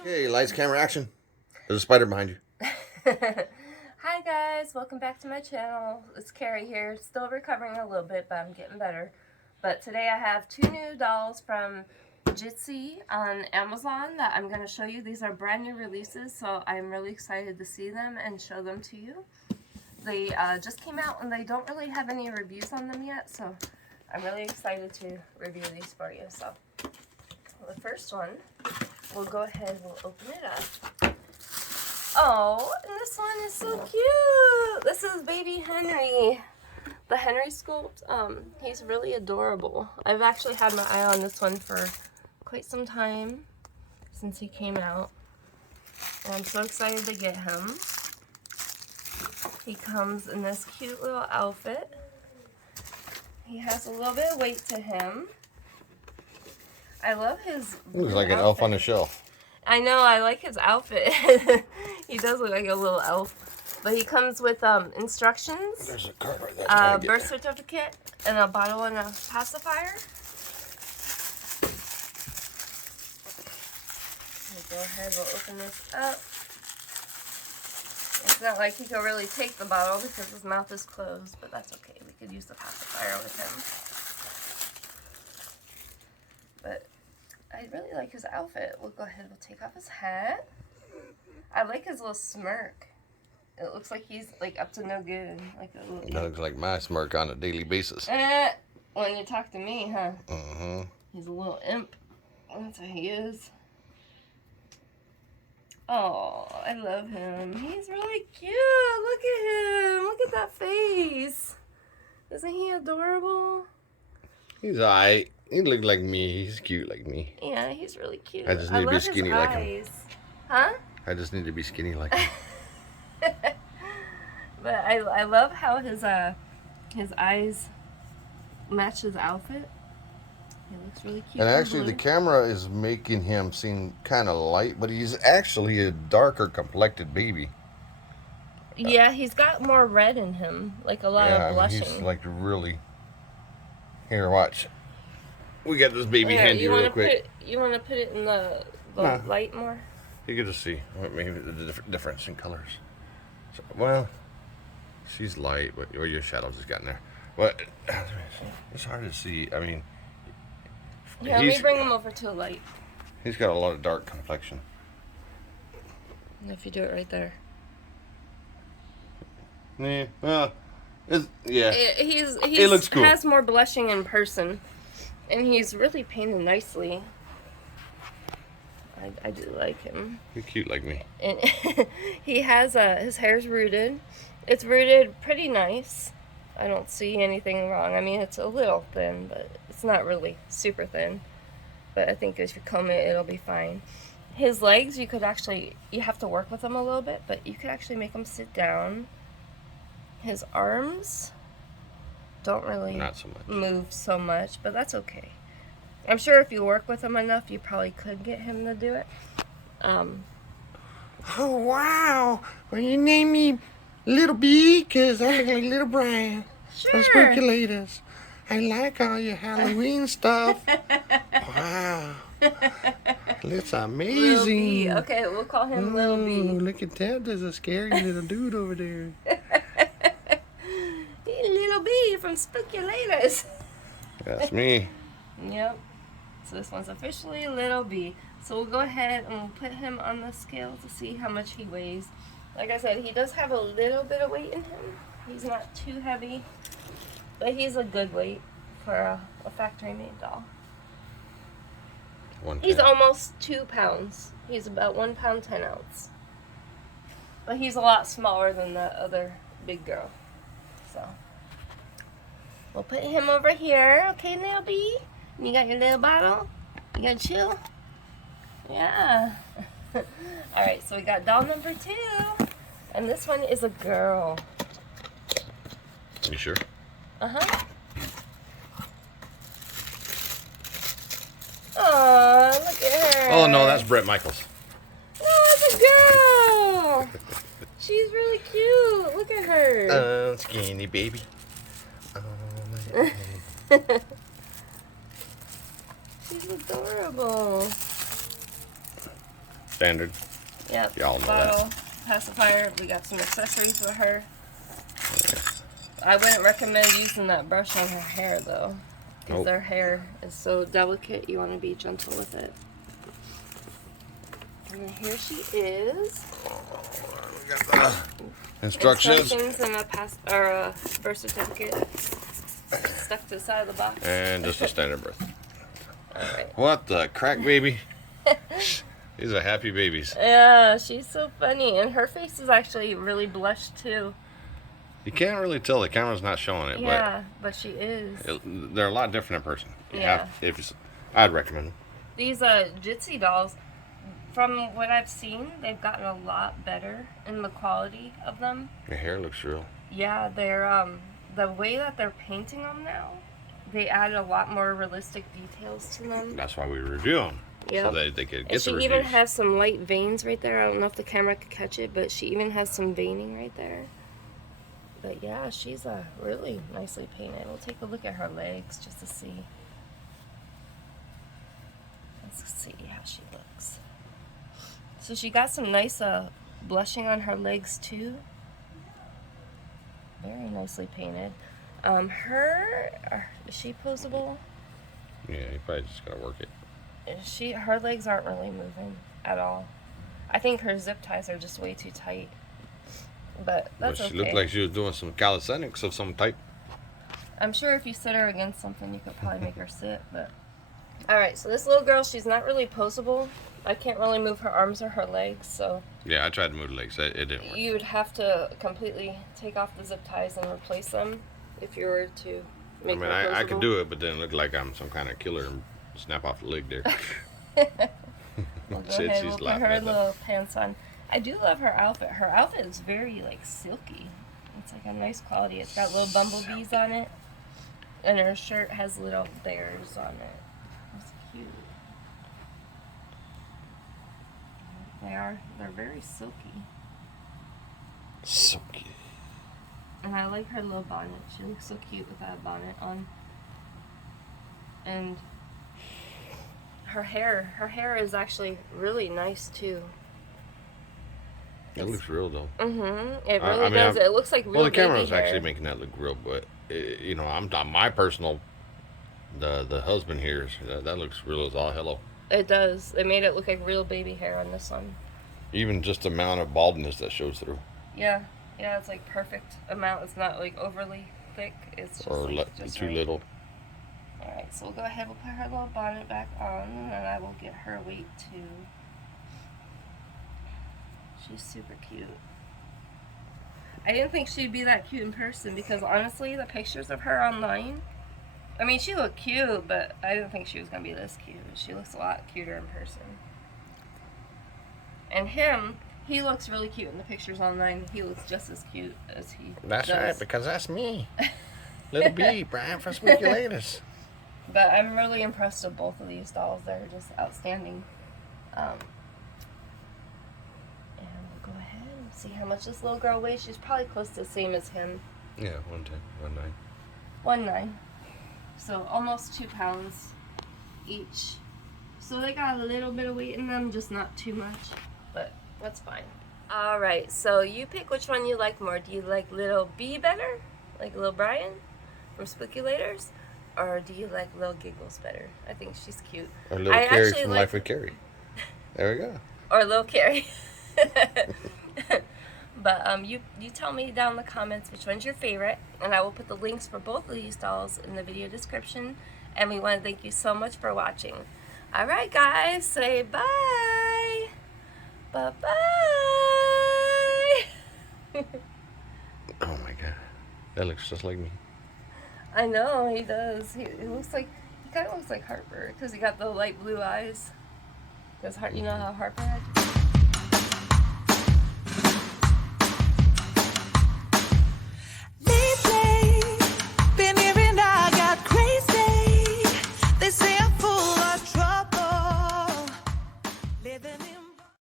Okay, lights, camera, action. There's a spider behind you. Hi guys, welcome back to my channel. It's Carrie here, still recovering a little bit, but I'm getting better. But today I have two new dolls from Jizhi on Amazon that I'm going to show you. These are brand new releases, so I'm really excited to see them and show them to you. They just came out and they don't really have any reviews on them yet, so I'm really excited to review these for you. So the first one, we'll go ahead, we'll open it up. Oh, and this one is so cute. This is baby Henry. The Henry sculpt, he's really adorable. I've actually had my eye on this one for quite some time since he came out. And I'm so excited to get him. He comes in this cute little outfit. He has a little bit of weight to him. I love his Looks like an elf on a shelf. I know, I like his outfit. He does look like a little elf. But he comes with instructions, There's a card right there. birth certificate, and a bottle and a pacifier. We'll go ahead, we'll open this up. It's not like he can really take the bottle because his mouth is closed, but that's okay. We could use the pacifier with him. But I really like his outfit. We'll go ahead, we'll take off his hat. I like his little smirk. It looks like he's like up to no good. Like a little, That looks like my smirk on a daily basis. when you talk to me, huh? Uh-huh. He's a little imp. That's what he is. Oh, I love him. He's really cute. Look at him. Look at that face. Isn't he adorable? He's alright. He looks like me. He's cute like me. Yeah, he's really cute. I just need to be skinny like him. Huh? I just need to be skinny like him. But I love how his eyes match his outfit. He looks really cute. And actually, the camera is making him seem kind of light, but he's actually a darker complected baby. Yeah, he's got more red in him, like a lot of blushing. He's like really. Here, watch. We got this baby handy real quick. You want to put it in the light more? You get to see maybe the difference in colors. So, well, she's light, but your shadow just got in there. But it's hard to see. I mean, yeah, let me bring him over to a light. He's got a lot of dark complexion. If you do it right there. Yeah, well, yeah. It looks cool. Has more blushing in person, and he's really painted nicely. I do like him. He's cute like me. And he has his hair's rooted. It's rooted pretty nice. I don't see anything wrong. I mean, it's a little thin, but it's not really super thin. But I think if you comb it, it'll be fine. His legs, you have to work with them a little bit, but you could actually make them sit down. His arms don't really not so much. Move so much, but that's okay. I'm sure if you work with him enough, you probably could get him to do it. Oh, wow. Well, you name me Little B because I look like Little Brian. Sure. From Spookulators. I like all your Halloween stuff. Wow. That's amazing. Little B. Okay, we'll call him Little B. Look at that. There's a scary little dude over there. Little B from Spookulators. That's me. Yep. So this one's officially Little B. So we'll go ahead and we'll put him on the scale to see how much he weighs. Like I said, he does have a little bit of weight in him. He's not too heavy, but he's a good weight for a factory-made doll. He's almost 2 pounds. He's about 1 pound 10 ounce. But he's a lot smaller than the other big girl. So we'll put him over here. Okay, Little B? You got your little bottle? You gonna chill? Yeah. Alright, so we got doll number 2. And this one is a girl. You sure? Uh-huh. Oh, look at her. Oh, no, that's Brett Michaels. No, it's a girl. She's really cute. Look at her. Oh, skinny baby. Oh, my She's adorable. Standard. Yep. Y'all know Bottle, pacifier. We got some accessories for her. I wouldn't recommend using that brush on her hair though, because Nope. their hair is so delicate. You want to be gentle with it. And then here she is. We got the instructions. And a birth certificate stuck to the side of the box. And just a standard birth. Alright. What the crack, baby? These are happy babies. Yeah, she's so funny. And her face is actually really blushed too. You can't really tell. The camera's not showing it, Yeah, but she is. but they're a lot different in person. Yeah. I'd recommend them. These Jizhi dolls, from what I've seen, they've gotten a lot better in the quality of them. Your hair looks real. Yeah, they're the way that they're painting them now, they add a lot more realistic details to them. That's why we review them. Yep. So they could get And she the even reviews. has some light veins right there. I don't know if the camera could catch it, but she even has some veining right there. But yeah, she's really nicely painted. We'll take a look at her legs just to see. Let's see how she looks. So she got some nice blushing on her legs too. Very nicely painted. Is she posable? Yeah, you probably just gotta work it. Her legs aren't really moving at all. I think her zip ties are just way too tight. But that's But okay. she looked like she was doing some calisthenics of some type. I'm sure if you sit her against something, you could probably make her sit. But all right, so this little girl, she's not really posable. I can't really move her arms or her legs, so Yeah, I tried to move the legs. It didn't work. you would have to completely take off the zip ties and replace them if you were to I make mean, her posable. I could do it, but then it looked like I'm some kind of killer and snap off the leg there. We'll go Shit, ahead, she's we'll put laughing her at that. little pants on. I do love her outfit. Her outfit is very like silky. It's like a nice quality. It's got little bumblebees on it, and her shirt has little bears on it. It's cute. They're very silky. So cute. And I like her little bonnet. She looks so cute with that bonnet on. And her hair is actually really nice too. It looks real though. Mm-hmm. It I really mean, does. It looks like real Well, the camera baby was hair. actually making that look real, but you know, I'm not my personal. The husband here that looks real as all hello. It does. It made it look like real baby hair on this one. Even just the amount of baldness that shows through, Yeah. Yeah, it's like perfect amount. It's not like overly thick. It's just or like just too right. little. Alright, so we'll go ahead. We'll put her little bonnet back on, and then I will get her weight too. She's super cute. I didn't think she'd be that cute in person because honestly, the pictures of her online, I mean, she looked cute, but I didn't think she was going to be this cute. She looks a lot cuter in person. And him, he looks really cute in the pictures online. He looks just as cute as he That's does. right, because that's me. Little B, Brian from Speculators. But I'm really impressed with both of these dolls. They're just outstanding. And we'll go ahead and see how much this little girl weighs. She's probably close to the same as him. Yeah, 110, 1.9. 1.9. So almost 2 pounds each. So they got a little bit of weight in them, just not too much. But that's fine. Alright, so you pick which one you like more. Do you like little B better? Like little Brian from Speculators? Or do you like little Giggles better? I think she's cute. Or little I Carrie actually from like- Life with Carrie. There we go. Or little Carrie. But you tell me down in the comments which one's your favorite, and I will put the links for both of these dolls in the video description. And we want to thank you so much for watching. Alright guys, say bye. Bye-bye. Oh my god, that looks just like me. I know, he does. He looks like, he kind of looks like Harper, because he got the light blue eyes. Because you know how Harper had?